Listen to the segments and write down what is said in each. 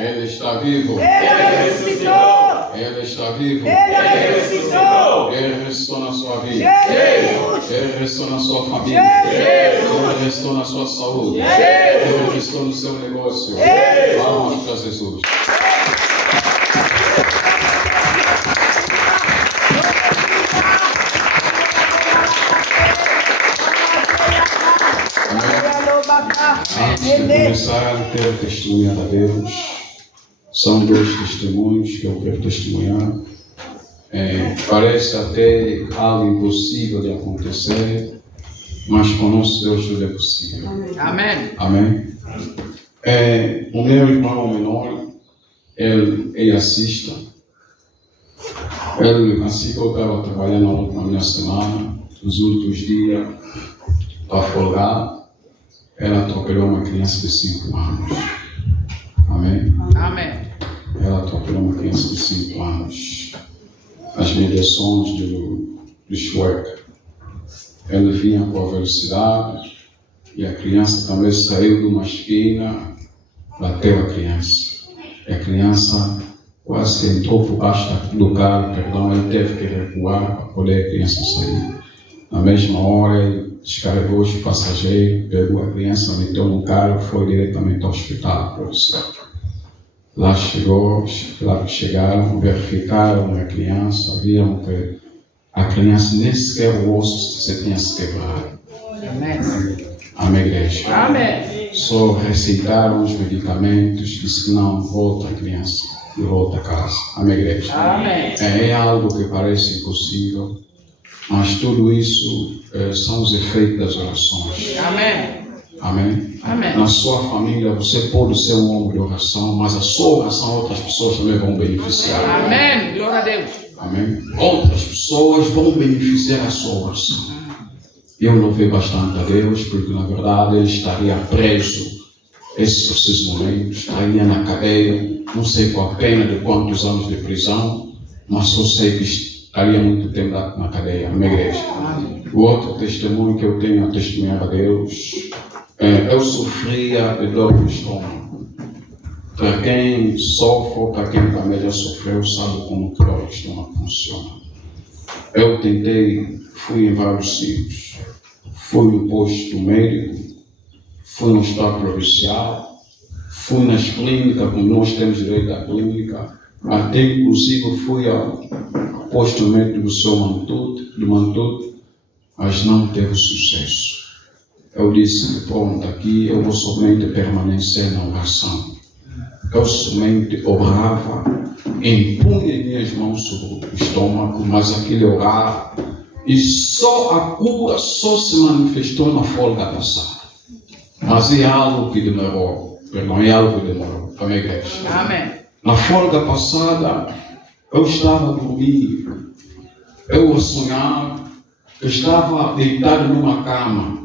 Ele está vivo. Ele ressuscitou. Ele está vivo. Ele ressuscitou. Ele ressuscitou na sua vida. Jesus. Ele ressuscitou na sua família. Jesus. Ele ressuscitou na sua saúde. Jesus. Ele ressuscitou no seu negócio. Jesus. Palmas para Jesus. Antes de começar a ter testemunhar a Deus, são dois testemunhos que eu quero testemunhar. Parece até algo impossível de acontecer, mas com nosso Deus tudo é possível. Amém. Amém. O meu irmão menor, ele é assista. Ele, assim que eu estava trabalhando na última semana, nos últimos dias, para folgar, ela atropelou uma criança de 5 anos. Amém? Amém. Ela atropelou uma criança de 5 anos. As mediações do Schweck. Ele vinha com a velocidade e a criança também saiu de uma esquina, bateu a criança. E a criança quase que entrou por baixo do carro, ele teve que recuar para poder a criança sair. Na mesma hora, ele descarregou os passageiros, pegou a criança, meteu no carro e foi diretamente ao hospital. Lá chegaram, verificaram a criança, viram que a criança nem sequer o osso se tinha se quebrado. Amém. Amém, igreja. Amém. Só receitaram os medicamentos, disse que não, volta a criança e volta a casa. Amém, igreja. Amém. É algo que parece impossível, mas tudo isso são os efeitos das orações. Amém. Amém? Amém. Na sua família você pode ser um homem de oração, mas a sua oração outras pessoas também vão beneficiar. Amém. Glória a Deus. Amém? Outras pessoas vão beneficiar a sua oração. Eu louvei bastante a Deus, porque na verdade ele estaria preso esses momentos, estaria na cadeia, não sei qual a pena de quantos anos de prisão, mas só sei que estaria muito tempo na cadeia, na minha igreja. O outro testemunho que eu tenho a testemunhar a Deus, eu sofria de dor no estômago. Para quem sofre, para quem também já sofreu, sabe como que o estômago funciona. Eu tentei, fui em vários sítios. Fui no posto médico, fui no estado provincial, fui nas clínicas, como nós temos direito à clínica, até inclusive fui ao posto médico do seu Mantuto, mas não teve sucesso. Eu disse, pronto, aqui eu vou somente permanecer na oração. Eu somente orava, impunha minhas mãos sobre o estômago, mas aquilo orava, e só a cura só se manifestou na folga passada. Mas é algo que demorou, para a minha igreja. Amém. Na folga passada, eu estava a dormir, eu a sonhar, eu estava deitado numa cama,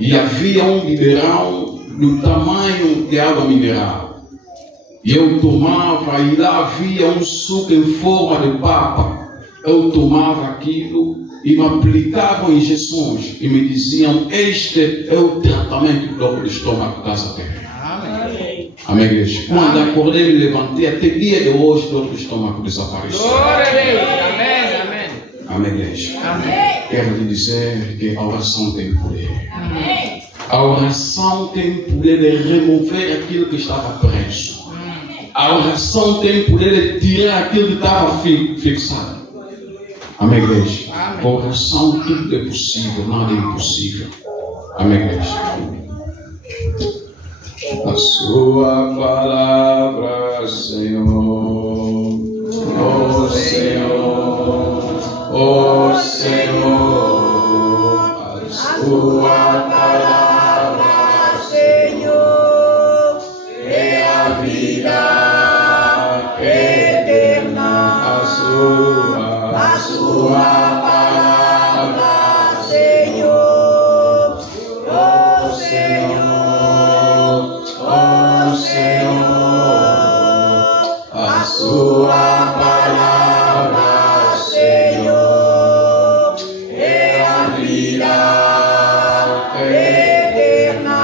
e havia um biberão do tamanho de água mineral. E eu tomava, e lá havia um suco em forma de papa. Eu tomava aquilo e me aplicavam injeções e me diziam, este é o tratamento do dor do estômago da casa terrena. Amém. Amém, igreja. Quando acordei, me levantei, até dia de hoje, dor do estômago desapareceu. Glória a Deus. Amém. Amém. Amém, igreja. Amém. Quero lhe dizer que a oração tem poder. Amém. A oração tem poder de remover aquilo que estava preso. A oração tem poder de tirar aquilo que estava fixado. Amém, igreja. Amém. Com oração tudo é possível, nada é impossível. Amém, igreja. A sua palavra, Senhor, ó Senhor, ó Senhor, a sua palavra, Senhor, é a vida eterna. A sua palavra, Senhor, ó Senhor, ó Senhor, a sua palavra, Senhor, é a vida eterna.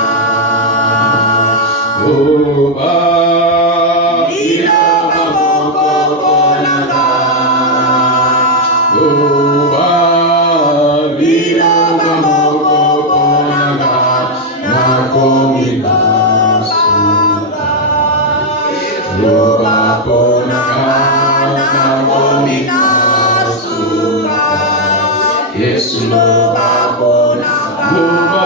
Oh, Yesu loba bonanga. Loba,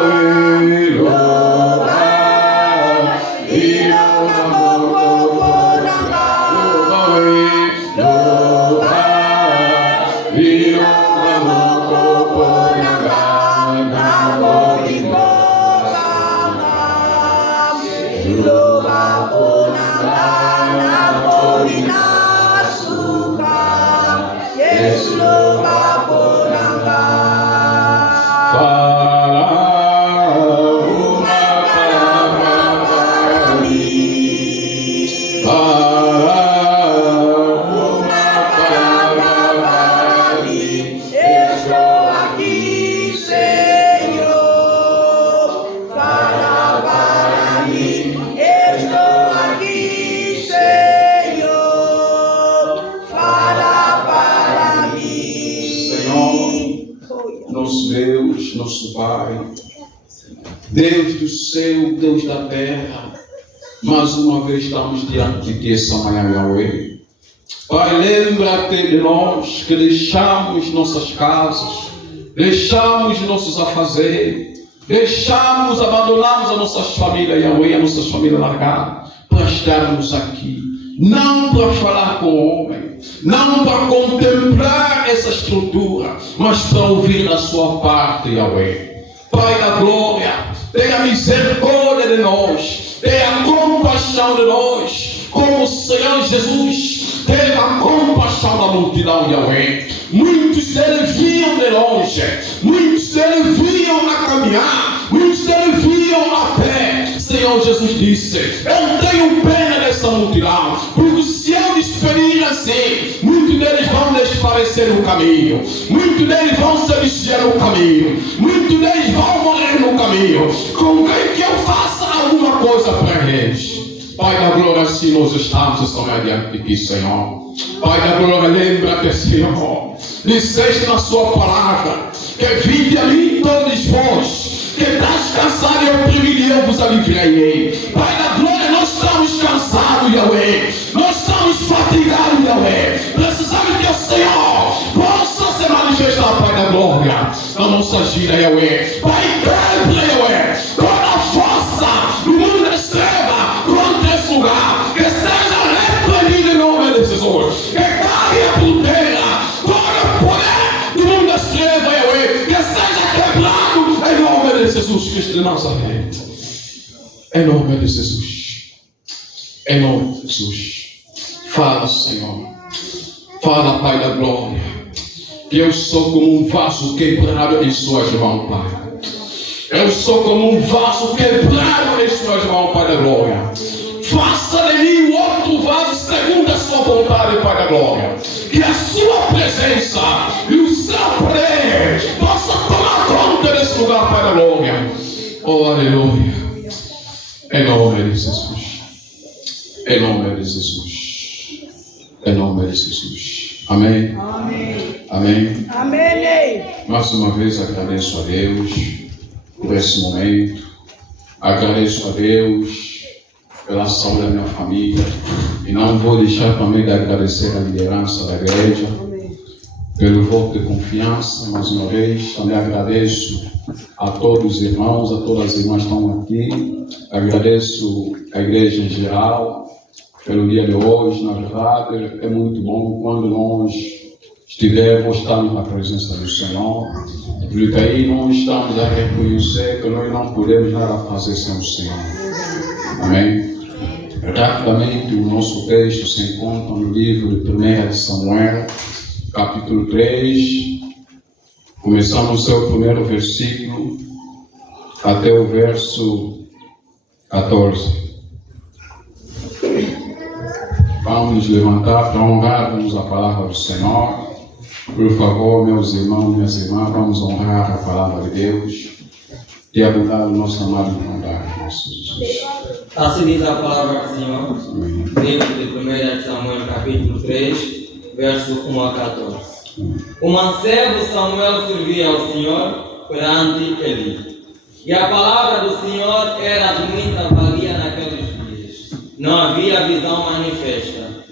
Iloba moko bonanga. Loba, iloba moko bonanga. Namo ikobanga. Iloba bonanga. Namo inasuka. Yesu loba bonanga. Nosso Deus, nosso Pai, Deus do céu, Deus da terra, mais uma vez estamos diante de ti essa manhã, Yahweh. Pai, lembra-te de nós que deixamos nossas casas, deixamos nossos afazeres, abandonamos as nossas famílias, Yahweh, as nossas famílias largadas, para estarmos aqui. Não para falar com o homem, não para contemplar essa estrutura, mas para ouvir da sua parte, Yahweh. Pai da glória, tenha misericórdia de nós, tenha compaixão de nós, como o Senhor Jesus teve a compaixão da multidão, Yahweh. Muitos deles vinham de longe, muitos deles vinham a caminhar, muitos deles vinham a pé. Senhor Jesus disse: eu tenho pena dessa multidão, porque se eu despedir assim, muitos deles vão desfalecer no caminho, muitos deles vão se desviar no caminho, muitos deles vão morrer no caminho. Convém que eu faça alguma coisa para eles. Pai da glória, assim nós estamos esta manhã diante de ti, Senhor. Pai da glória, lembra-te, Senhor, disseste na sua palavra que vinde a mim todos vós que estás cansado e oprimido, e eu vos aliviarei. Pai da glória, nós estamos cansados, Yahweh, nós estamos fatigados, Yahweh. Precisamos que o Senhor possa se manifestar, Pai da glória, na nossa vida, Yahweh. Pai, quebra, Yahweh, toda a força do mundo das trevas contra esse lugar, que seja repreendido em nome de Jesus, que caia por terra todo o poder do mundo das trevas, Yahweh, que seja quebrado em nome de Jesus Cristo de Nazaré. Em nome de Jesus, em nome de Jesus. Fala, Senhor, fala, Pai da glória, que eu sou como um vaso quebrado em suas mãos, Pai. Eu sou como um vaso quebrado em suas mãos, Pai da glória. Faça de mim outro vaso segundo a sua vontade, Pai da glória. Que a sua presença e o seu poder possa tomar conta desse lugar, Pai da glória. Oh, aleluia. Em nome de Jesus. Em nome de Jesus. Em nome de Jesus. Amém. Amém. Amém. Amém. Mais uma vez agradeço a Deus por esse momento. Agradeço a Deus pela saúde da minha família. E não vou deixar também de agradecer a liderança da igreja pelo voto de confiança. Mais uma vez, também agradeço a todos os irmãos, a todas as irmãs que estão aqui. Agradeço a igreja em geral pelo dia de hoje. Na verdade, é muito bom quando nós estivermos na presença do Senhor, porque aí nós estamos a reconhecer que nós não podemos nada fazer sem o Senhor. Amém? Rapidamente, o nosso texto se encontra no livro de 1 Samuel, capítulo 3, começando o seu primeiro versículo até o verso 14. Vamos nos levantar para honrarmos a palavra do Senhor. Por favor, meus irmãos, minhas irmãs, vamos honrar a palavra de Deus e adorar o nosso amado e bondade, nosso Jesus. Assim diz a palavra do Senhor, livro de 1 Samuel, capítulo 3, verso 1 a 14. O mancebo Samuel servia ao Senhor perante Eli. E a palavra do Senhor era de muita valia naqueles dias. Não havia visão manifesta.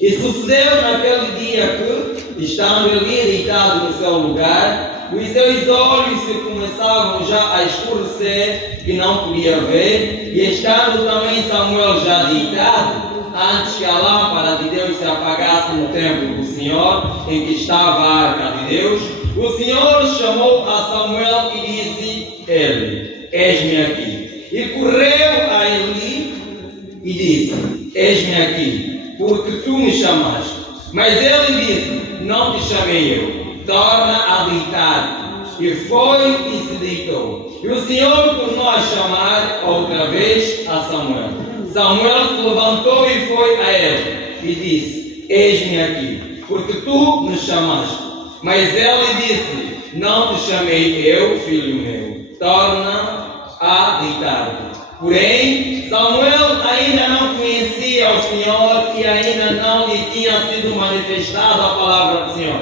E sucedeu naquele dia que, estando Eli deitado no seu lugar, os seus olhos se começavam já a escurecer, que não podia ver, e estando também Samuel já deitado, antes que a lâmpada de Deus se apagasse no templo do Senhor, em que estava a arca de Deus, o Senhor chamou a Samuel e disse ele: eis-me aqui. E correu a Eli e disse: eis-me aqui, porque tu me chamaste. Mas ele disse: não te chamei eu, torna a deitar-te. E foi e se deitou. E o Senhor tornou a chamar outra vez a Samuel. Samuel se levantou e foi a ele e disse: eis-me aqui, porque tu me chamaste. Mas ele disse: não te chamei eu, filho meu, torna a deitar-te. Porém, Samuel ainda não conhecia o Senhor e ainda não lhe tinha sido manifestada a palavra do Senhor.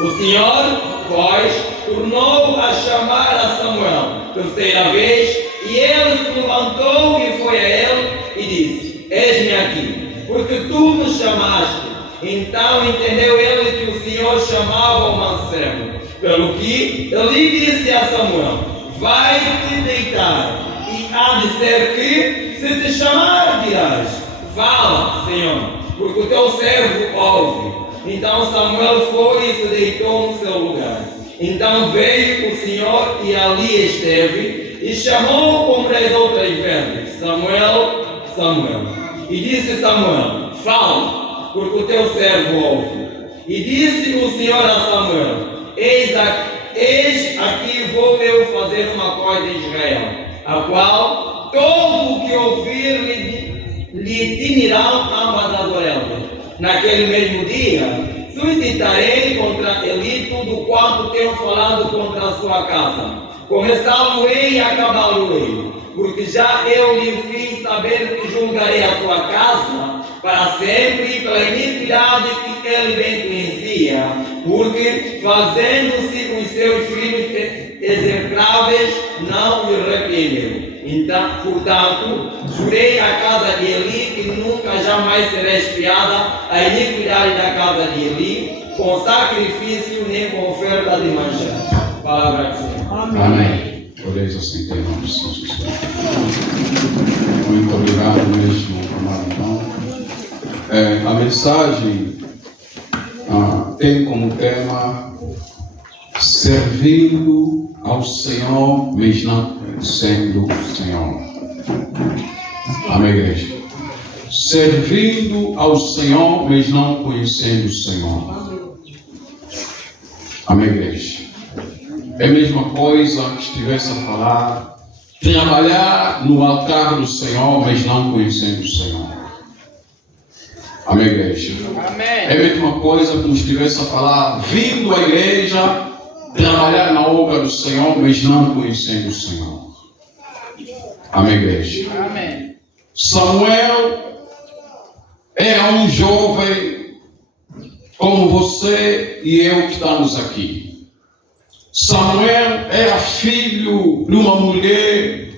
O Senhor, pois, tornou a chamar a Samuel terceira vez, e ele se levantou e foi a ele e disse: eis-me aqui, porque tu me chamaste. Então entendeu ele que o Senhor chamava o mancebo, pelo que ele disse a Samuel: vai-te deitar, e há de ser que, se te chamar, dirás: fala, Senhor, porque o teu servo ouve. Então Samuel foi e se deitou no seu lugar. Então veio o Senhor e ali esteve, e chamou como das outras vezes: Samuel, Samuel. E disse Samuel: fala, porque o teu servo ouve. E disse o Senhor a Samuel: eis aqui vou eu fazer uma coisa em Israel, a qual todo o que ouvir lhe tinirão ambas as orelhas. Naquele mesmo dia suscitarei contra ele tudo quanto tenho falado contra a sua casa. Começá-lo-ei e acabá-lo-ei, porque já eu lhe fiz saber que julgarei a sua casa para sempre pela iniquidade que ele bem conhecia, porque fazendo-se os seus filhos execráveis não lhe repreendeu. Então, portanto, jurei à casa de Eli que nunca jamais será expiada a iniquidade da casa de Eli com sacrifício nem com oferta de manjar. Palavra do Senhor. Amém. Podeis assentar em nome de Jesus. Muito obrigado mesmo, amado irmão. A mensagem tem como tema servindo ao Senhor, mas não sendo o Senhor. Amém, igreja? Servindo ao Senhor, mas não conhecendo o Senhor. Amém, igreja? É a mesma coisa que estivesse a falar, trabalhar no altar do Senhor, mas não conhecendo o Senhor. Amém, igreja? Amém. É a mesma coisa como estivesse a falar, vindo à igreja, trabalhar na obra do Senhor, mas não conhecendo o Senhor. Amém, igreja? Amém. Samuel era um jovem como você e eu que estamos aqui. Samuel era filho de uma mulher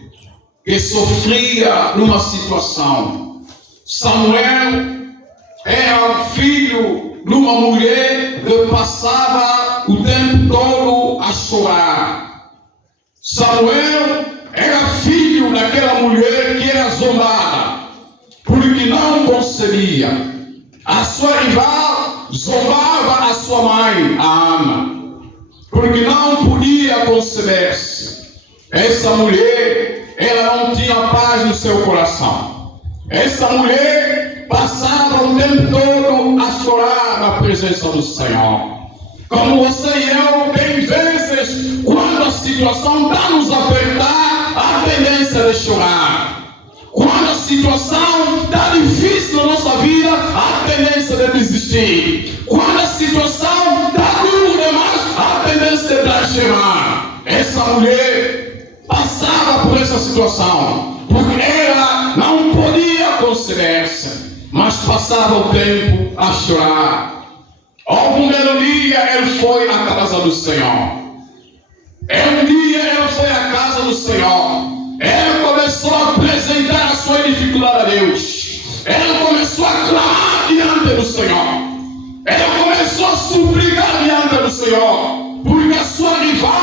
que sofria numa situação. Samuel era filho de uma mulher que passava o tempo todo a chorar. Samuel era filho daquela mulher que era zombada, porque não concebia. A sua rival zombava a sua mãe, a Ana, porque não podia conceber-se. Essa mulher, ela não tinha paz no seu coração. Essa mulher passava o tempo todo a chorar na presença do Senhor. Como você e eu, bem vezes, quando a situação está nos apertar, a tendência é de chorar. Quando a situação está difícil na nossa vida, a tendência é de desistir. Quando a situação está dura demais, a tendência é de blasfemar. Essa mulher passava por essa situação, porque ela não podia conceber-se, mas passava o tempo a chorar. Houve um belo dia, ele foi à casa do Senhor. Um dia ele foi à casa do Senhor. Ele começou a apresentar a sua dificuldade a Deus. Ele começou a clamar diante do Senhor. Ele começou a suplicar diante do Senhor, porque a sua rival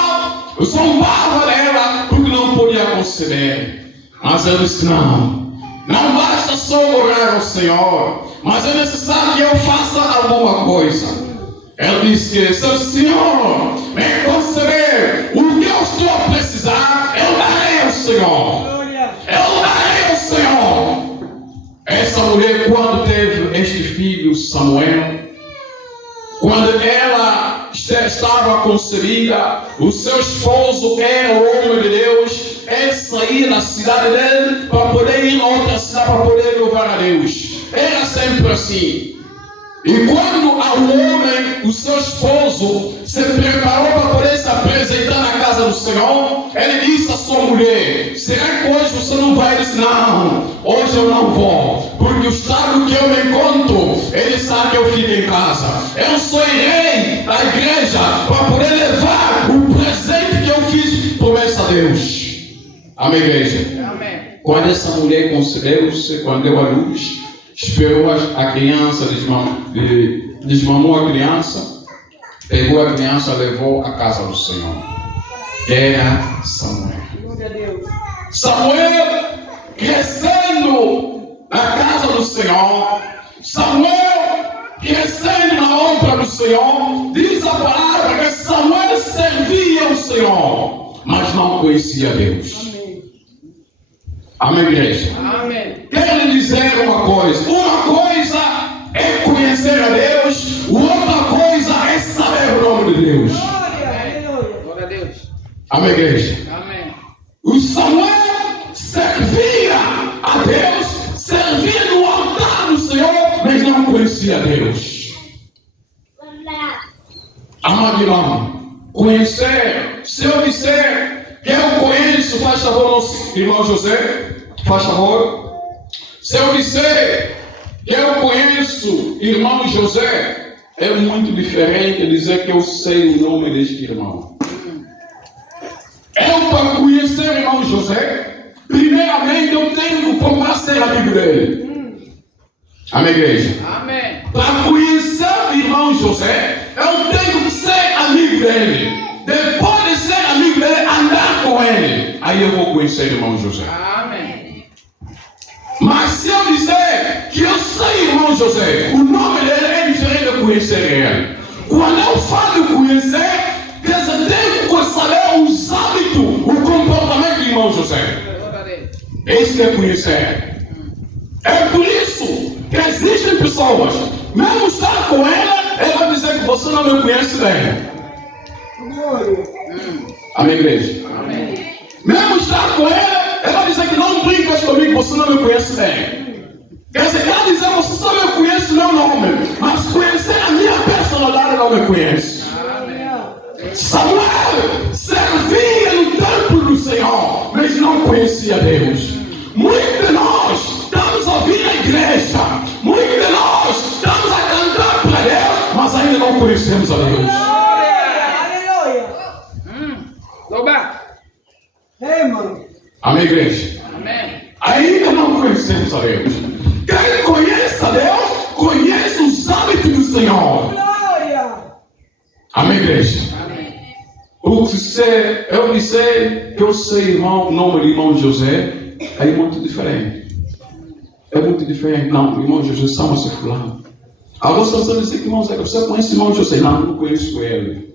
conceber. Mas ele disse, não basta só orar ao Senhor, mas é necessário que eu faça alguma coisa. Ele disse que se o Senhor me conceder o que eu estou a precisar, eu darei ao Senhor. Eu darei ao Senhor. Essa mulher, quando teve este filho Samuel, quando ela estava concebida, o seu esposo era o homem de Deus. Ele saía da cidade dele para poder ir a outra cidade para poder louvar a Deus. Era sempre assim. E quando o homem, o seu esposo, se preparou para poder se apresentar na casa do Senhor, ele disse à sua mulher: será que hoje você não vai? Ele disse: não, hoje eu não vou, porque o estado que eu me encontro, ele sabe que eu fico em casa. Eu só irei à igreja para poder levar o presente que eu fiz promessa a Deus. Amém, igreja? Amém. Quando essa mulher concebeu-se, quando deu a luz, esperou a criança, desmamou a criança, pegou a criança, levou à casa do Senhor. Era Samuel. Samuel crescendo na casa do Senhor, Samuel crescendo na obra do Senhor. Diz a palavra que Samuel servia ao Senhor, mas não conhecia Deus. Amém, igreja? Amém. Quero lhe dizer uma coisa é conhecer a Deus, outra coisa é saber o nome de Deus. Glória a Deus. Amém, igreja? Amém. O Samuel servia a Deus, servia no altar do Senhor, mas não conhecia Deus. Amado irmão, conhecer, se eu disser que eu conheço, faz favor, nosso irmão José, faz favor. Se eu disser que eu conheço irmão José, é muito diferente de dizer que eu sei o nome deste irmão. Eu, para conhecer o irmão José, primeiramente eu tenho que procurar ser amigo dele. Amém, igreja? Amém. Para conhecer o irmão José, eu tenho que ser amigo dele. Depois de ser amigo dele, andar com ele, aí eu vou conhecer o irmão José. Amém. Mas se eu disser que eu sei o irmão José, o nome dele é diferente de conhecer ele. Quando eu falo de conhecer, quer dizer, tenho que saber os hábitos, o comportamento do irmão José. Isso que é conhecer. É por isso que existem pessoas, mesmo estar com ela, ela vai dizer que você não me conhece bem. Amém, igreja? Amém. Mesmo estar com ela, ela vai dizer que não brincas comigo, você não me conhece bem. Quer dizer, ela dizer, você só me conhece o meu nome, mas conhecer a minha personalidade não me conhece. Samuel servia no templo do Senhor, mas não conhecia Deus. Muitos de nós estamos a vir à igreja, muitos de nós estamos a cantar para Deus, mas ainda não conhecemos a Deus. Amém, igreja? Amém. Ainda não conhecemos a Deus. Quem conhece a Deus, conhece os hábitos do Senhor. Amém, igreja? Amém. Eu disser que eu sei, irmão, o nome do irmão José, é muito diferente. É muito diferente. Não, o irmão José chama-se fulano. Agora você dizer que irmão José, você conhece o irmão José? Não conheço ele.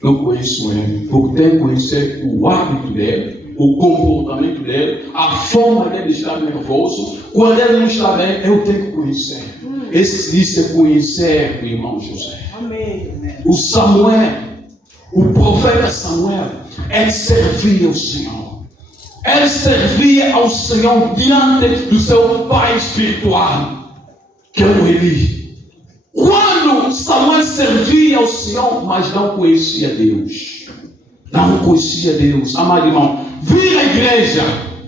Não conheço ele. Porque tenho que conhecer o hábito dele, o comportamento dele, a forma dele estar nervoso. Quando ele não está bem, eu tenho que conhecer. Esse diz é conhecer o irmão José. Amém. O Samuel, o profeta Samuel, ele servia ao Senhor. Ele servia ao Senhor diante do seu pai espiritual, que é o Eli. Quando Samuel servia ao Senhor, mas não conhecia Deus. Não conhecia Deus. Amado irmão, vir à igreja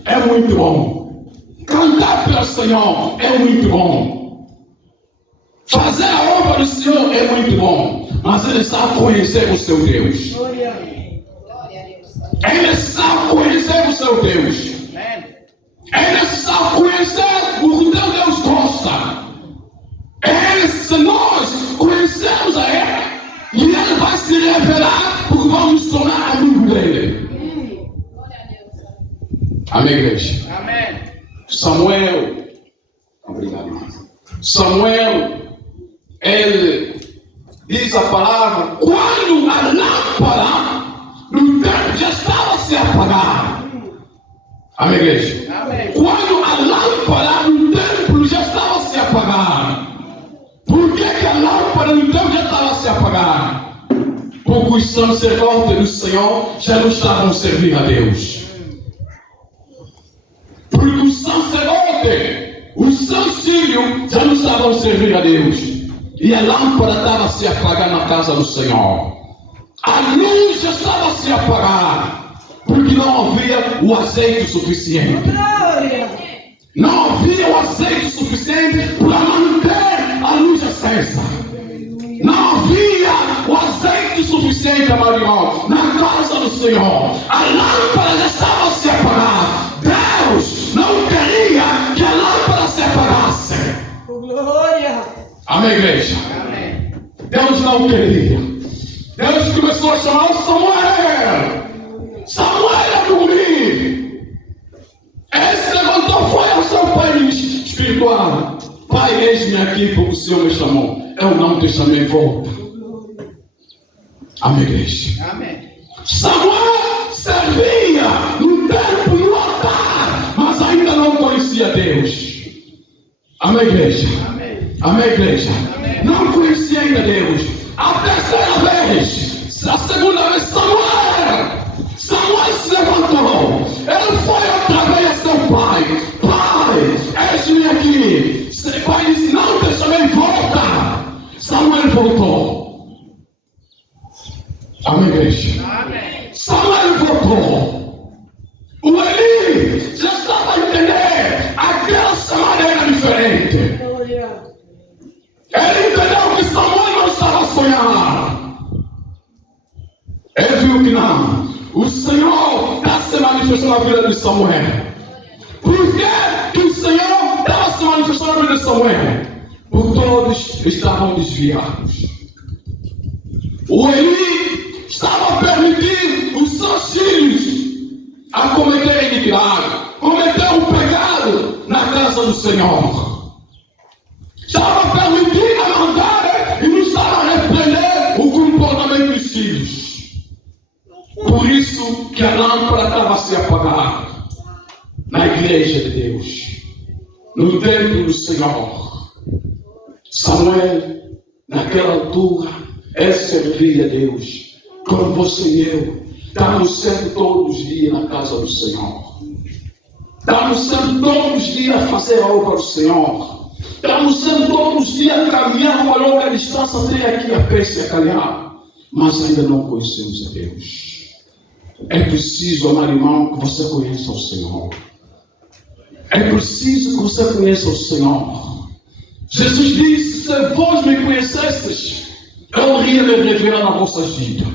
é muito bom. Cantar para o Senhor é muito bom. Fazer a obra do Senhor é muito bom. Mas ele sabe conhecer o seu Deus. É necessário conhecer o seu Deus. É necessário conhecer o que Deus gosta. Se nós conhecermos a Ele, e Ele vai se revelar, porque vamos nos tornar amigos dele. Amém, igreja? Amém. Samuel, obrigado, irmão. Samuel, ele diz a palavra, quando a lâmpada do templo já estava a se apagar. Amém, igreja? Amém. Quando a lâmpada do templo já estava a se apagar. Por que a lâmpada do templo já estava a se apagar? Porque os sacerdotes do Senhor já não estavam servindo a Deus. Porque os sacerdotes, os seus filhos, já não estavam servindo a Deus. E a lâmpada estava a se apagar na casa do Senhor. A luz já estava a se apagar. Porque não havia o azeite suficiente. Glória. Não havia o azeite suficiente para manter a luz acesa. Não havia o azeite suficiente, amado irmão, na casa do Senhor. A lâmpada já estava a se apagar. Deus não queria que a lâmpada se apagasse. Glória. Amém, igreja? Amém. Deus não queria. Deus começou a chamar o Samuel. Samuel a dormir. Ele se levantou, foi ao seu pai espiritual. Pai, eis-me aqui porque o Senhor me chamou. Eu não te chamei, volta. Amém, igreja? Amém. Samuel servia no templo, no altar, mas ainda não conhecia Deus. Amém, igreja? Amém. Amém, igreja? Amém. Não conhecia ainda Deus. A terceira vez, a segunda vez, Samuel se levantou. Ele foi outra vez a seu pai. Pai, eis-me aqui. O pai disse, não te chamei, volta. Samuel voltou. Amém, igreja? Amém. Samuel voltou. O Eli já estava a entender. Aquela chamada era diferente. Glória. Ele entendeu que Samuel não estava a sonhar. Ele viu que não. O Senhor está se manifestando na vida de Samuel. Por que o Senhor estava se manifestando na vida de Samuel? Porque todos estavam desviados. O Eli estava permitindo os seus filhos a cometer iniquidade, cometer um pecado na casa do Senhor. Estava permitindo a maldade e não estava a repreender o comportamento dos filhos. Por isso que a lâmpada estava a se apagar na igreja de Deus, no templo do Senhor. Samuel, naquela altura, ele servia a Deus, como você e eu, estamos sempre todos os dias na casa do Senhor. Estamos sempre todos os dias a fazer a obra do Senhor. Estamos sempre todos os dias a caminhar uma longa distância até aqui a pé se acalhar. Mas ainda não conhecemos a Deus. É preciso, amado irmão, que você conheça o Senhor. É preciso que você conheça o Senhor. Jesus disse, se vós me conhecestes, eu iria me revelar na vossa vida.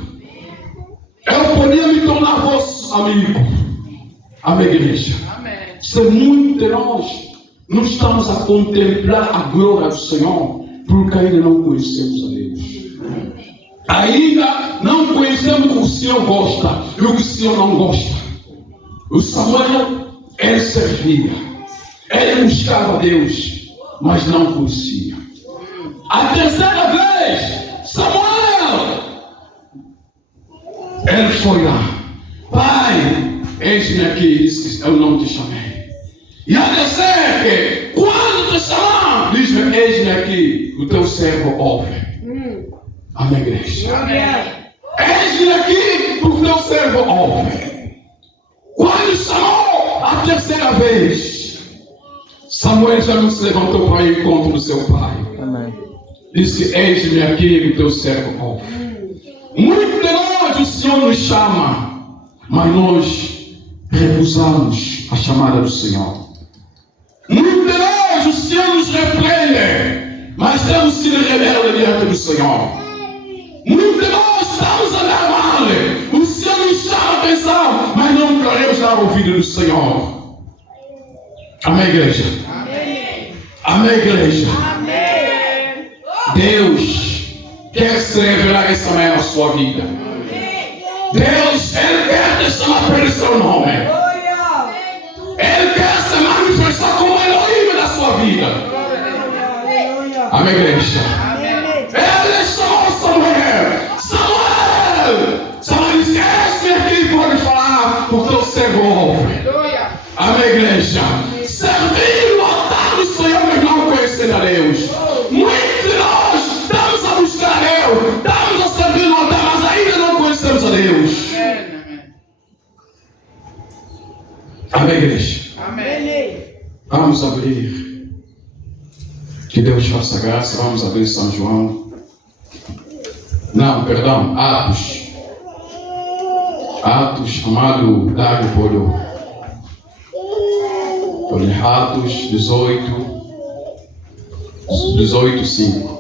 Eu podia me tornar vosso amigo. Amém, igreja? Amém. Se muitos de nós não estamos a contemplar a glória do Senhor, porque ainda não conhecemos a Deus. Ainda não conhecemos o que o Senhor gosta e o que o Senhor não gosta. O Samuel, ele servia, ele buscava Deus, mas não conhecia. A terceira vez, Samuel, ele foi lá. Pai, eis-me aqui, e disse, eu não te chamei. E a terceira que, quando te chamar, diz-me, eis-me aqui, o teu servo ouve. Amém, igreja? Amém. Eis-me aqui, o teu servo ouve. Quando chamou a terceira vez, Samuel já não se levantou para ir encontro do seu pai. Amém. Disse, eis-me aqui, o teu servo ouve. Muito de nós o Senhor nos chama, mas nós recusamos a chamada do Senhor. Muito de nós o Senhor nos repreende, mas temos sido rebeldes diante do Senhor. Muitos de nós estamos a dar mal. O Senhor nos chama a atenção, mas não queremos dar ouvido do Senhor. Amém, igreja? Amém. Amém, igreja? Amém. Deus quer se revelar essa manhã na sua vida. Deus, Ele quer te chamar pelo seu nome. Glória. Amém, igreja? Amém. Ele chamou Samuel. Samuel disse, este aqui pode falar, porque eu servo ouve. Aleluia. Amém, igreja? Servir o altar do Senhor, mas não conhecer a Deus. Muitos de nós estamos a buscar a Deus, estamos a servir o altar, mas ainda não conhecemos a Deus. Amém, igreja? Amém. Vamos abrir. Que Deus faça graça. Vamos abrir São João. Não, perdão, Atos. Atos, chamado Dário Polo. Atos 18:5.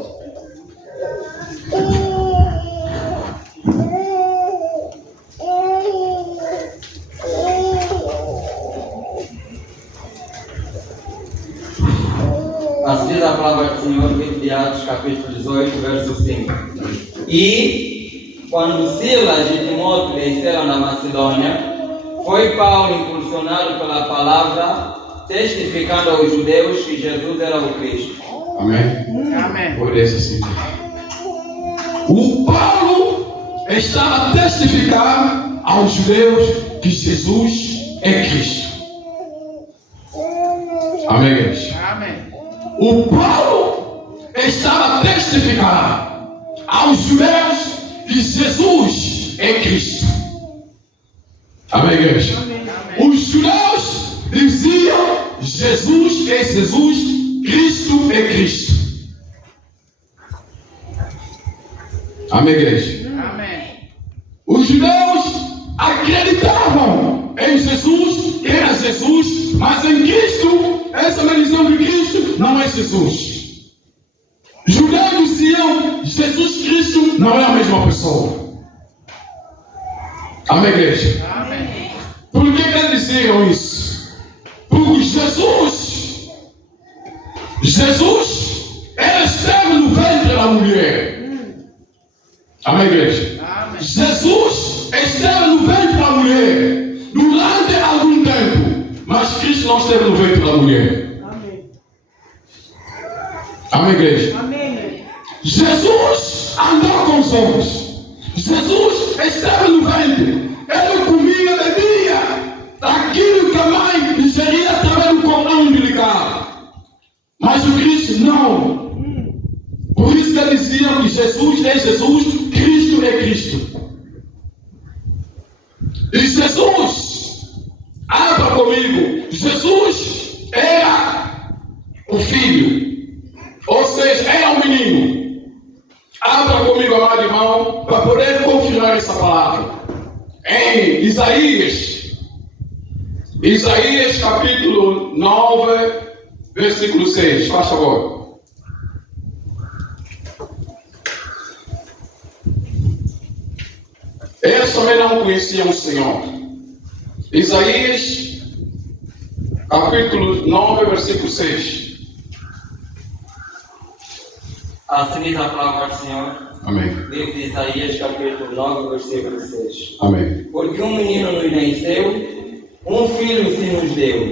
Assim diz a palavra do Senhor, livro de Atos, capítulo 18, verso 5. E, quando Silas e Timóteo desceram da Macedônia, foi Paulo impulsionado pela palavra, testificando aos judeus que Jesus era o Cristo. Amém? Amém. Por isso assim. O Paulo estava a testificar aos judeus que Jesus é Cristo. Amém, igreja? Amém. O Paulo estava a testificar aos judeus que Jesus é Cristo. Amém, igreja? Os judeus diziam Jesus é Jesus, Cristo é Cristo. Amém, igreja? Amém. Os judeus acreditavam em Jesus, que era Jesus, mas em Cristo, essa maldição de Cristo não é Jesus. Os judeus diziam Jesus Cristo não é a mesma pessoa. Amém, igreja? Amém. Por que eles diziam isso? Porque Jesus, ele esteve no ventre da mulher. Amém, igreja? Amém. Jesus esteve no ventre da mulher durante algum tempo, mas Cristo não esteve no ventre da mulher. Amém. Amém, igreja? Amém. Jesus andou com os homens. Jesus esteve no ventre. Ele comia, bebia aquilo que a mãe ingeria através do cordão umbilical. Mas o Cristo não. Por isso que eles diziam que Jesus é Jesus, Cristo é Cristo. E Jesus, abra comigo, Jesus era o filho, ou seja, era o menino. Abra comigo, amado irmão, para poder confirmar essa palavra. Em Isaías capítulo 9, versículo 6, faz favor. Eles também não conheciam o Senhor. Isaías, capítulo 9, versículo 6. Assim diz a palavra do Senhor, Amém. livro de Isaías, capítulo 9, versículo 6. Amém. Porque um menino nos nasceu, um filho se nos deu,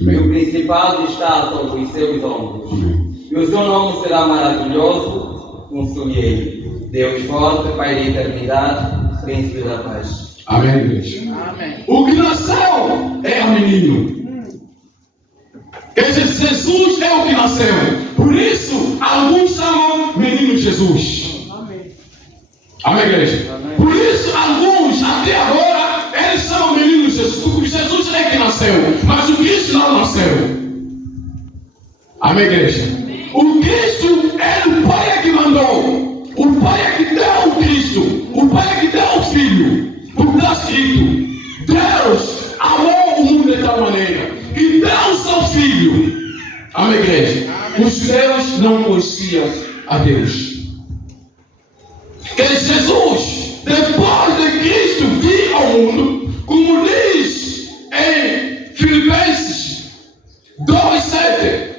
Amém. e o principado está sobre os seus ombros. Amém. E o seu nome será maravilhoso, conselheiro, Deus forte, Pai da eternidade, Príncipe da paz. Amém, igreja. Amém. O que nasceu é o menino. Quer dizer, Jesus é o que nasceu. Por isso, alguns chamam menino Jesus. Amém. Amém, igreja? Amém. Por isso, alguns, até agora, eles chamam menino Jesus. Porque Jesus é que nasceu, mas o Cristo não nasceu. Amém, igreja? O Cristo é o Pai é que mandou. O Pai é que deu o Cristo. O Pai é que deu o Filho. Porque está escrito: Deus amou o mundo de tal maneira que deu o seu Filho. Amém, igreja? Os judeus não conheciam a Deus. Que Jesus, depois de Cristo vir ao mundo, como diz em Filipenses 2:7,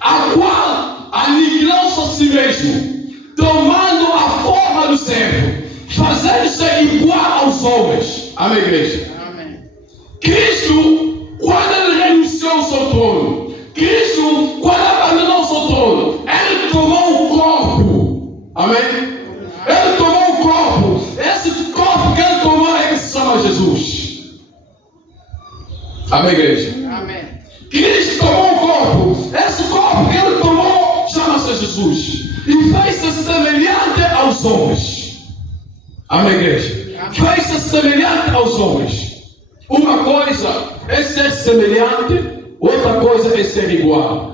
a qual aniquilou-se a si mesmo, tomando a forma do servo, fazendo-se igual aos homens. Amém, igreja? Amém. Cristo, quando ele renunciou ao seu trono, Cristo, quando abandonou o seu trono, ele tomou o Amém? Ele tomou o corpo. Esse corpo que ele tomou é que se chama Jesus. Amém, igreja? Amém. Cristo tomou o corpo. Esse corpo que ele tomou chama-se Jesus. E fez-se semelhante aos homens. Amém, igreja? Fez-se semelhante aos homens. Uma coisa é ser semelhante, outra coisa é ser igual.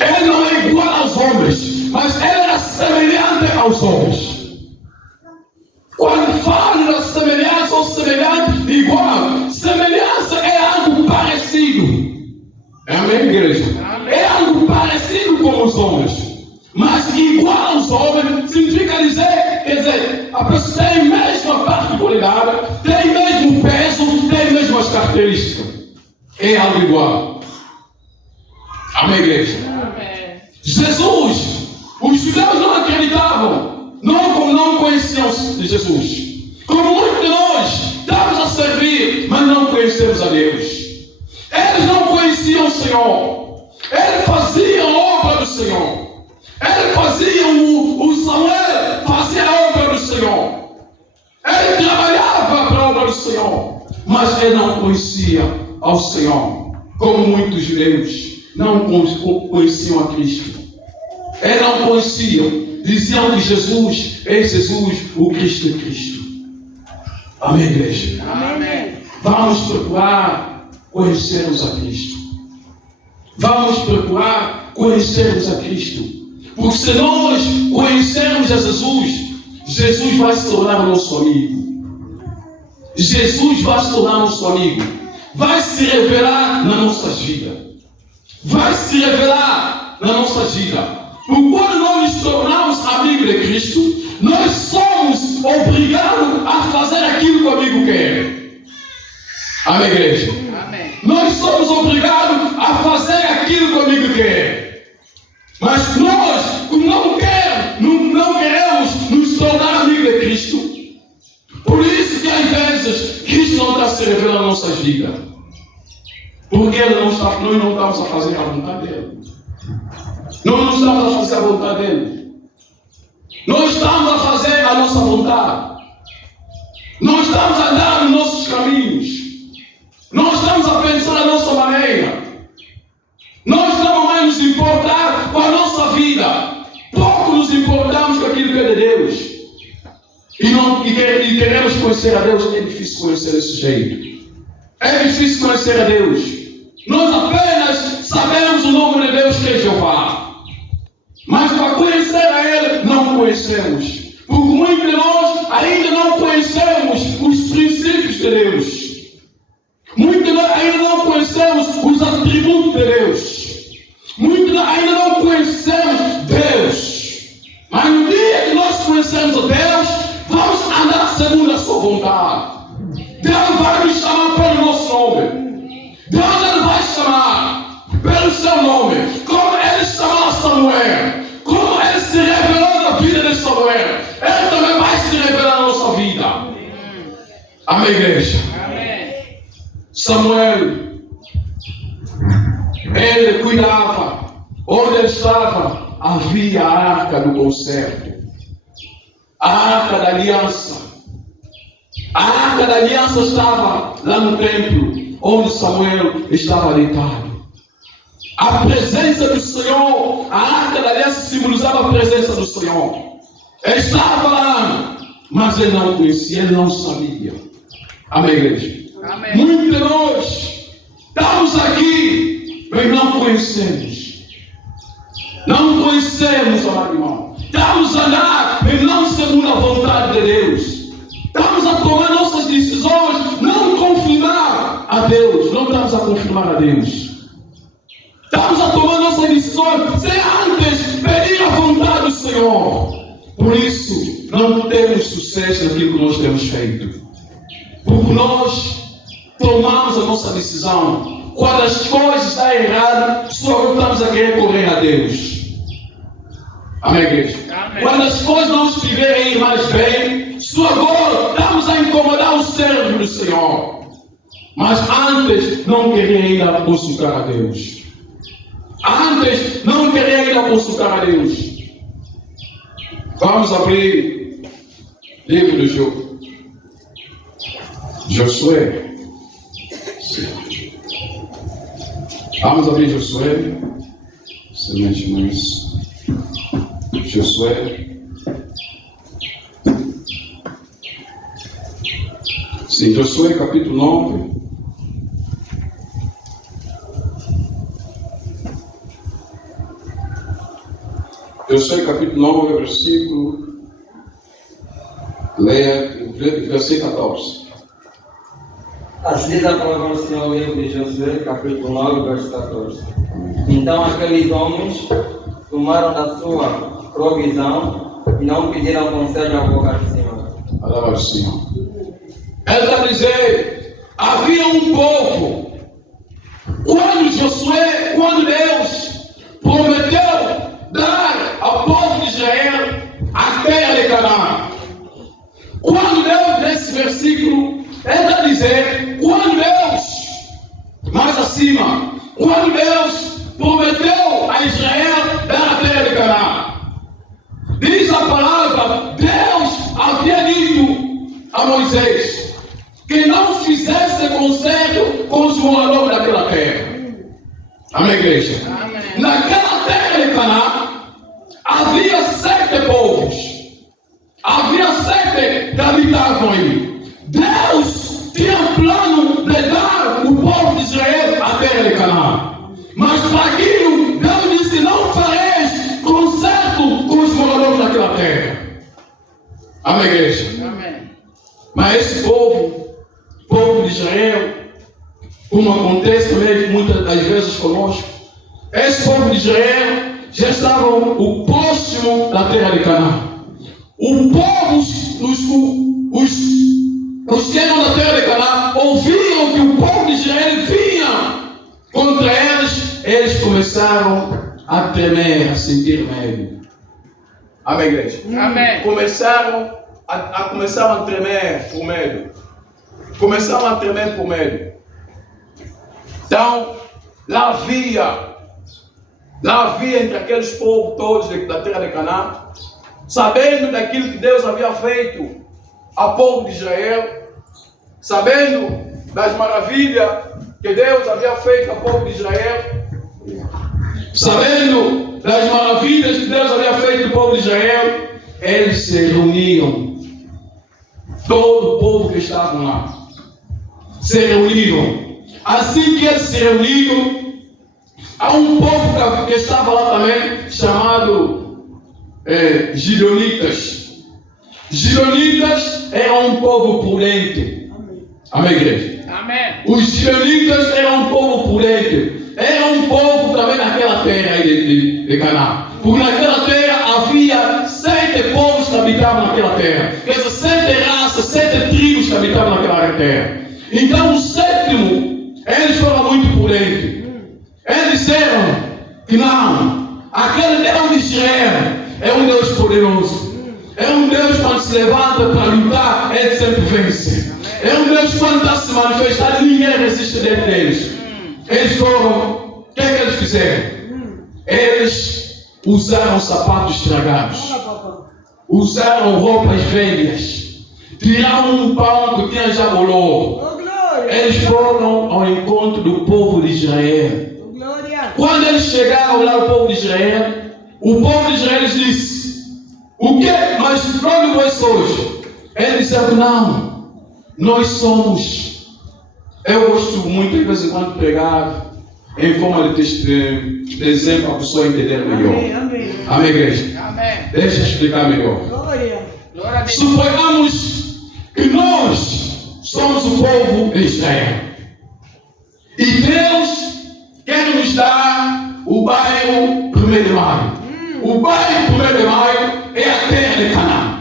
Ele não é igual aos homens, mas ele era semelhante aos homens. Quando falo da semelhança ou semelhante, igual, semelhança é algo parecido. Amém, igreja? É algo parecido com os homens. Mas igual aos homens significa dizer, quer dizer, a pessoa tem a mesma particularidade, tem o mesmo peso, tem as mesmas características. É algo igual. Amém, igreja? Amém. Jesus, os judeus não acreditavam, não conheciam Jesus. Como muitos de nós estamos a servir, mas não conhecemos a Deus. Eles não conheciam o Senhor. Eles faziam a obra do Senhor. Eles faziam o Samuel fazia a obra do Senhor. Ele trabalhava para a obra do Senhor, mas ele não conhecia ao Senhor, como muitos judeus não conheciam a Cristo. Eles não conheciam, diziam que Jesus é Jesus, o Cristo é Cristo. Amém, igreja? Amém. Vamos procurar conhecermos a Cristo. Vamos procurar conhecermos a Cristo. Porque se nós conhecermos a Jesus, Jesus vai se tornar o nosso amigo. Jesus vai se tornar nosso amigo. Vai se revelar na nossa vida. Vai se revelar na nossa vida. Porque quando nós nos tornamos amigos de Cristo, nós somos obrigados a fazer aquilo que o amigo quer. Amém, igreja? Amém. Nós somos obrigados a fazer aquilo que o amigo quer. Mas nós, como não queremos nos tornar amigos de Cristo, por isso que às vezes Cristo não está se revelando nas nossas vidas. Porque nós não estamos a fazer a vontade dele. Nós não estamos a fazer a vontade dele. Nós estamos a fazer a nossa vontade. Nós estamos a andar nos nossos caminhos. Nós estamos a pensar a nossa maneira. Nós não vamos nos importar com a nossa vida. Pouco nos importamos com aquilo que é de Deus. E queremos conhecer a Deus. É difícil conhecer desse jeito. É difícil conhecer a Deus. Nós apenas sabemos o nome de Deus, que é Jeová. Mas para conhecer a Ele, não conhecemos. Porque muitos de nós ainda não conhecemos os princípios de Deus. Muitos de nós ainda não conhecemos os atributos de Deus. Muitos de nós ainda não conhecemos Deus. Mas no dia que nós conhecemos a Deus, vamos andar segundo a sua vontade. Deus vai nos chamar pelo nosso nome. Deus ele vai chamar pelo seu nome. Como ele chamou Samuel. Como ele se revelou na vida de Samuel. Ele também vai se revelar na nossa vida. Amém, igreja? Amém. Samuel, ele cuidava. Onde ele estava, havia a arca do concerto. A arca da aliança. A arca da aliança estava lá no templo, onde Samuel estava deitado. A presença do Senhor, a arca da aliança simbolizava a presença do Senhor. Ele estava lá, mas ele não conhecia, ele não sabia. Amém, igreja? Amém. Muitos de nós estamos aqui, mas não conhecemos. Não conhecemos, amado irmão. Estamos a andar, mas não segundo a vontade de Deus. Estamos a tomar nossas decisões, não confirmar a Deus. Não estamos a confirmar a Deus. Estamos a tomar nossas decisões sem antes pedir a vontade do Senhor. Por isso, não temos sucesso naquilo que nós temos feito. Porque nós tomamos a nossa decisão. Quando as coisas estão erradas, só estamos a querer correr a Deus. Amém, igreja? Amém. Quando as coisas não estiverem mais bem, só agora estamos a incomodar o servo do Senhor. Mas antes não querer ir a consultar a Deus. Antes não querer ir a consultar a Deus. Vamos abrir livro de Josué. Sim. Vamos abrir Josué. Semente mais. Josué. Sim, Josué capítulo 9. Josué capítulo 9, versículo. Leia, versículo 14. Assim diz a palavra do Senhor, o livro de Josué, capítulo 9, verso 14. Então aqueles homens tomaram da sua provisão e não pediram conselho à boca do Senhor. Alaba o Senhor. Ele está dizendo, havia um povo. Quando Deus prometeu dar ao povo de Israel a terra de Canaã. Quando Deus, nesse versículo, ele está dizendo, quando Deus, mais acima, quando Deus prometeu a Israel dar a terra de Canaã. Diz a palavra, Deus havia dito a Moisés que não fizesse concerto com os moradores daquela terra. Amém, igreja? Amém. Naquela terra de Canaã havia 7 povos. Havia 7 que habitavam aí. Deus tinha um plano de dar o povo de Israel a terra de Canaã. Mas para aquilo, Deus disse, não fareis concerto com os moradores daquela terra. Amém, igreja? Amém. Mas esse povo de Israel, como acontece também muitas das vezes conosco, esse povo de Israel já estavam o próximo da terra de Canaã. O povo, os que eram da terra de Canaã, ouviram que o povo de Israel vinha contra eles começaram a tremer, a sentir medo. Amém, igreja? Amém. Começaram a tremer por medo. Começaram a tremer por medo. Então, lá havia entre aqueles povos todos da terra de Canaã, sabendo daquilo que Deus havia feito ao povo de Israel, sabendo das maravilhas que Deus havia feito ao povo de Israel, sabendo das maravilhas que Deus havia feito ao povo de Israel, eles se reuniram. Todo o povo que estava lá se reuniram. Assim que eles se reuniram, há um povo que estava lá também, chamado Gileonitas. Gileonitas eram um povo prudente. Amém, igreja? Amém. Os Gileonitas eram um povo prudente. Era um povo também naquela terra de Canaã. Porque naquela terra havia 7 povos que habitavam naquela terra. Quer dizer, 7 raças, 7 tribos que habitavam naquela terra. Então o 7º, eles foram muito prudentes. Eles disseram que não, aquele Deus de Israel é um Deus poderoso. É um Deus quando se levanta para lutar, ele sempre vence. É um Deus quando está se manifestando, ninguém resiste dentro deles. Eles foram, o que é que eles fizeram? Eles usaram sapatos estragados, usaram roupas velhas, tiraram um pão que tinha já bolor. Eles foram ao encontro do povo de Israel. Quando eles chegaram lá, o povo de Israel disse: o que? Mas onde vós sois? Eles disseram: não, nós somos. Eu gosto muito de vez em quando pregar em forma de exemplo para a pessoa entender melhor. Amém. Amém, igreja? Amém. Deixa eu explicar melhor. Glória. Glória a Deus. Suponhamos que nós somos o povo de Israel. E Deus quer nos dar o bairro 1º de Maio. O bairro 1º de Maio é a terra de Canaã.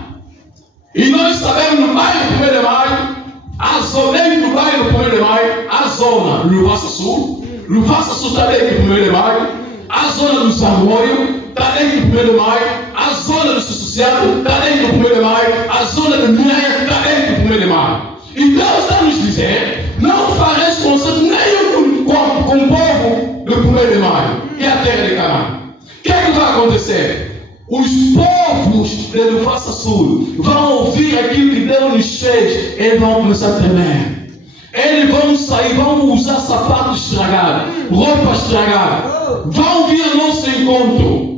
E nós sabemos no bairro 1º de Maio, a zona dentro do bairro 1º de Maio, a zona Luvassa Sul. Luvassa Sul está dentro do 1º de Maio. A zona do Samoio está dentro do 1º de Maio. A zona do Associado está dentro do 1º de Maio. A zona do Minério está dentro do 1º de Maio. E Deus está nos dizendo: não fareis concerto nenhum com o povo do 1º de Maio, que é a terra de Canaã. O que é que vai acontecer? os povos de Luvassa Sul vão ouvir aquilo que Deus nos fez, eles vão começar a tremer. Eles vão sair, vão usar sapato estragado, roupa estragada. Vão vir ao nosso encontro.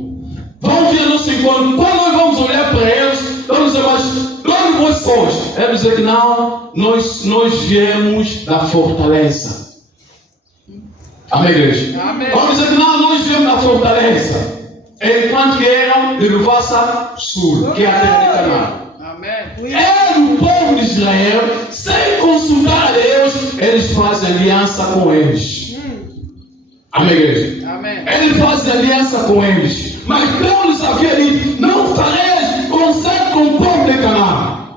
Vão vir ao nosso encontro. Quando nós vamos olhar para eles, vamos dizer, mas onde vós sois? Eles dizem que não, nós viemos da fortaleza. Amém, igreja? Amém. Vamos dizer que não, nós viemos da fortaleza. Enquanto que eram de Luvassa Sul, que é a terra de Canaã. Era o povo de Israel, sem consultar a Deus, eles fazem aliança com eles. Amém, igreja? Amém. Eles fazem aliança com eles. Mas Deus havia dito: não fareis concerto com o povo de Canaã.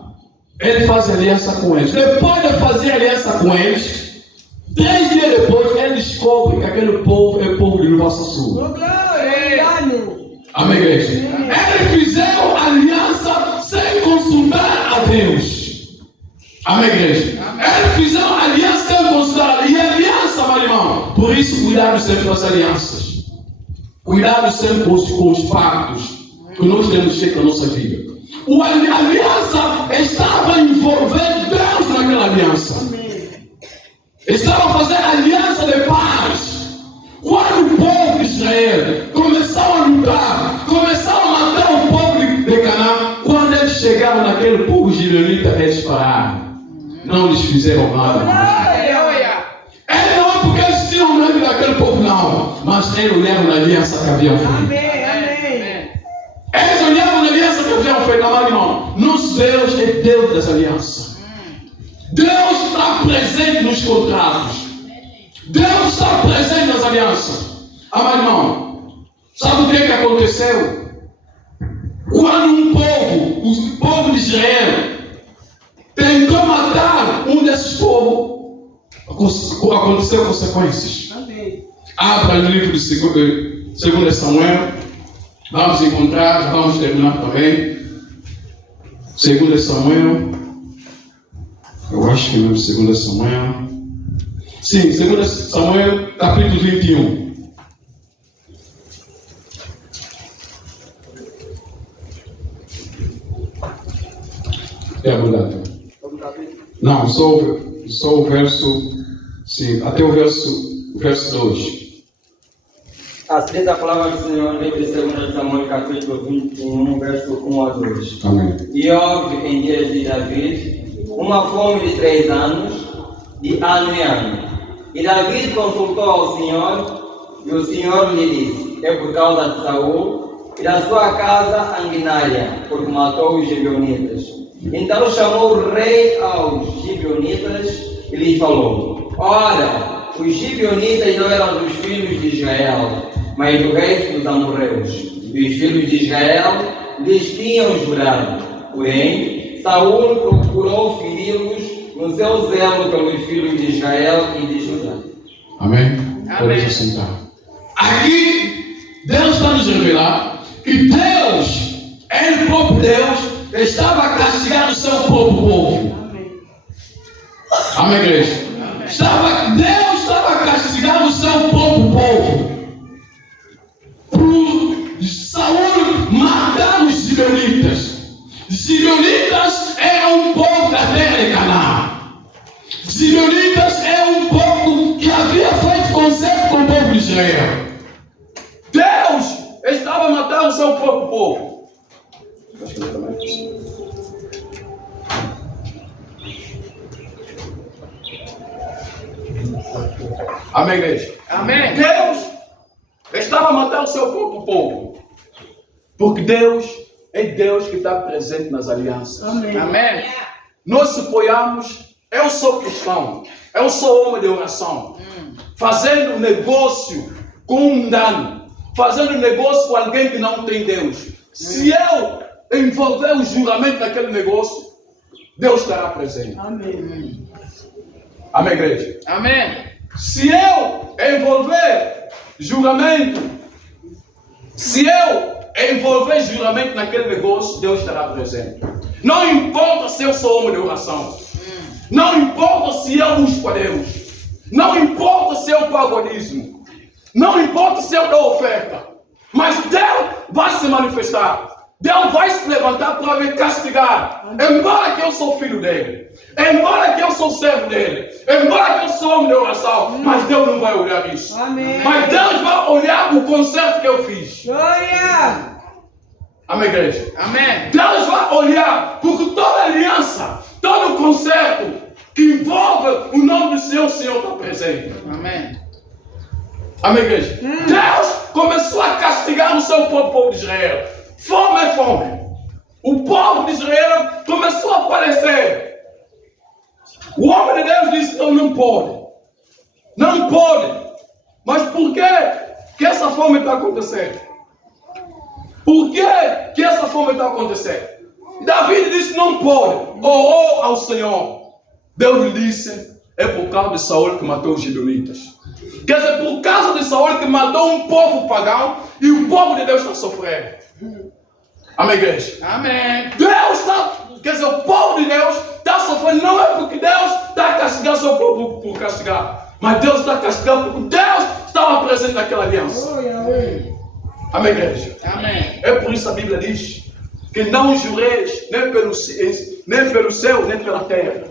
Ele faz aliança com eles. Depois de fazer aliança com eles, 3 dias depois, eles descobrem que aquele povo é o povo de Luvassa Sul. Amém, igreja? Eles fizeram aliança sem consultar a Deus. Amém, igreja? Eles fizeram aliança sem consultar. E aliança, meu irmão. Por isso, cuidado sempre com as alianças. Cuidado sempre com os pactos que nós temos feito na nossa vida. A aliança estava envolvendo Deus naquela aliança. Estava fazendo aliança de paz. Quando o povo de Israel começou a lutar, começou a matar o povo de Canaã, quando eles chegaram naquele povo gibeonita, eles pararam. Não lhes fizeram nada mais. Eles não é porque eles tinham medo daquele povo, não. Mas eles olharam na aliança que haviam feito. Eles olharam na aliança que haviam feito. Não, irmão. Nosso Deus é Deus das alianças. Deus está presente nos contratos. Deus está presente nas alianças. Amém, irmão? Sabe o que aconteceu? Quando o povo de Israel, tentou matar um desses povos, aconteceu consequências. Amém. Abra no livro de 2 Samuel. Vamos encontrar, vamos terminar também. 2 Samuel. Eu acho que não é 2 Samuel. Sim, 2 Samuel, capítulo 21. É verdade. Não, só o verso. Sim, até o verso 2. Assim a palavra do Senhor, livro de 2 Samuel, capítulo 21, verso 1 a 2. Amém. E houve em dias de David uma fome de 3 anos, de ano em ano. E David consultou ao Senhor, e o Senhor lhe disse: é por causa de Saul e da sua casa sanguinária, porque matou os gibeonitas. Então chamou o rei aos gibeonitas e lhes falou: ora, os gibeonitas não eram dos filhos de Israel, mas do resto dos amorreus. E os filhos de Israel lhes tinham jurado. Porém, Saul procurou feri-los no seu zelo pelos filhos de Israel e de Judá. Amém? Podemos sentar. Aqui, Deus está nos revelar que Deus, Ele próprio Deus, estava castigando o seu próprio povo. Amém, igreja? Deus estava castigando o seu próprio povo por Saul matar os gibeonitas. Gibeonitas eram um povo da terra de Canaã. Gibeonitas é um povo que havia feito concerto com o povo de Israel. Deus estava matando o seu próprio povo. Amém, igreja? Amém. Deus estava matando o seu próprio povo. Porque Deus é Deus que está presente nas alianças. Amém. Amém. Nós suponhamos, eu sou cristão, eu sou homem de oração, fazendo negócio com um mundano, fazendo negócio com alguém que não tem Deus. Se eu envolver o juramento naquele negócio, Deus estará presente. Amém. Amém, igreja? Amém. Se eu envolver juramento, naquele negócio, Deus estará presente. Não importa se eu sou homem de oração. Não importa se eu busco a Deus. Não importa se eu pago o dízimo. Não importa se eu dou oferta. Mas Deus vai se manifestar. Deus vai se levantar para me castigar. Embora que eu sou filho dele. Embora que eu sou servo dele. Embora que eu sou homem de oração. Mas Deus não vai olhar isso. Amém. Mas Deus vai olhar o conserto que eu fiz. Glória. Amém, igreja? Amém. Deus vai olhar, porque toda aliança, todo conserto que envolve o nome do Senhor, o Senhor está presente. Amém. Amém, igreja? Deus começou a castigar o seu povo de Israel. Fome é fome. O povo de Israel começou a aparecer. O homem de Deus disse: não pode. Não pode. Mas por que essa fome está acontecendo? Por que essa fome está acontecendo? Davi disse: não pode. Orou ao Senhor. Deus lhe disse: é por causa de Saul que matou os gibeonitas. Quer dizer, por causa de Saul que matou um povo pagão, e o povo de Deus está sofrendo. Amém, igreja? Amém. Deus está, quer dizer, o povo de Deus está sofrendo. Não é porque Deus está castigando seu povo por castigar, mas Deus está castigando porque Deus estava presente naquela aliança. Glória. Amém, igreja? Amém. É por isso a Bíblia diz que não jureis nem pelo céu, nem pela terra.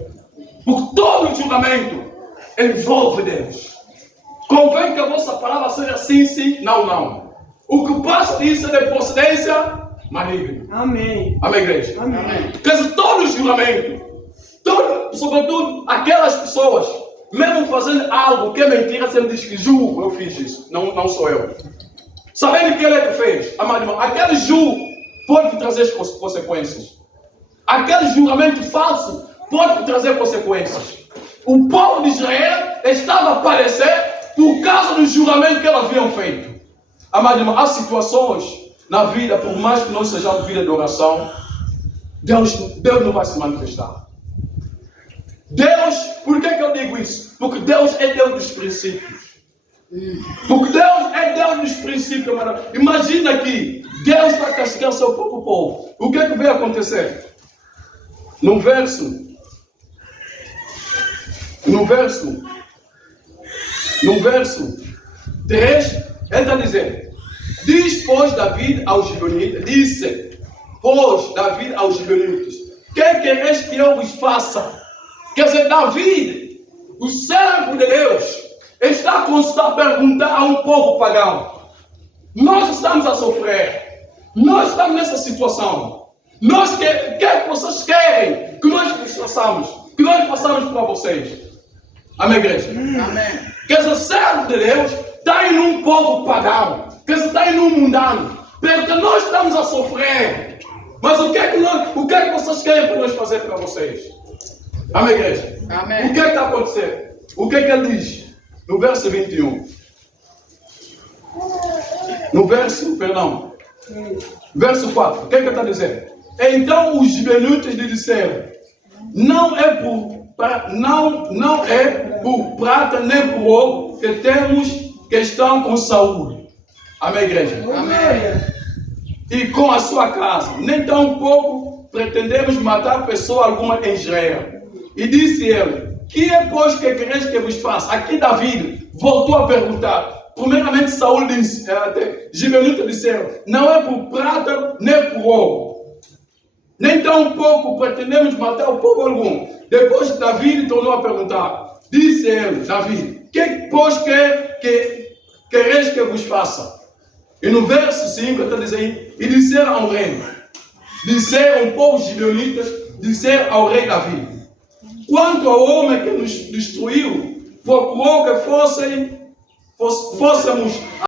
Porque todo julgamento envolve Deus. Convém que a vossa palavra seja sim, sim, não, não. O que passa disso é de procedência maligna. Amém. Amém, igreja? Amém. Quer dizer, todo julgamento, sobretudo aquelas pessoas, mesmo fazendo algo que é mentira, você me diz que julgo, eu fiz isso. Não sou eu. Sabendo que ele é que fez, amado irmão, aquele julgo pode trazer as consequências. Aquele julgamento falso pode trazer consequências. O povo de Israel estava a parecer por causa do julgamento que eles haviam feito. Amado irmão, há situações na vida, por mais que nós sejamos vida de oração, Deus não vai se manifestar. Deus, por que eu digo isso? Porque Deus é Deus dos princípios. Porque Deus é Deus dos princípios. Imagina que Deus está castigando seu próprio povo. O que vai acontecer? No verso 3, ele está dizendo: disse, pois, Davi aos gibeonitas, que quereis que eu vos faça? Quer dizer, Davi, o servo de Deus, está a perguntar a um povo pagão: nós estamos a sofrer, nós estamos nessa situação, o que é que vocês querem que nós façamos? Que nós façamos para vocês? Amém, igreja? Amém. Quer dizer, o servo de Deus está em um povo pagão, quer dizer, está em um mundano, porque nós estamos a sofrer. Mas o que é que vocês querem para nós fazer para vocês? Amém, igreja? Amém. O que é que está acontecendo? O que é que ele diz? No verso 21. Verso 4. O que é que ele está dizendo? Então os gibeonitas lhe disseram: não é por prata nem por ouro que temos que estão com Saul. Amém, igreja? Amém. E com a sua casa, nem tão pouco pretendemos matar pessoa alguma em Israel. E disse ele: que é, pois, que quereis que vos faça? Aqui Davi voltou a perguntar. Primeiramente Saul disse, gibeonitas disseram: não é por prata nem por ouro, nem tão pouco pretendemos matar o povo algum. Depois Davi tornou a perguntar. Disse ele, Davi: que, pois, quereis que vos faça? E no verso 5 está dizendo: e disseram ao rei, disseram o povo gibeonitas, disseram ao rei Davi: quanto ao homem que nos destruiu, procurou que fôssemos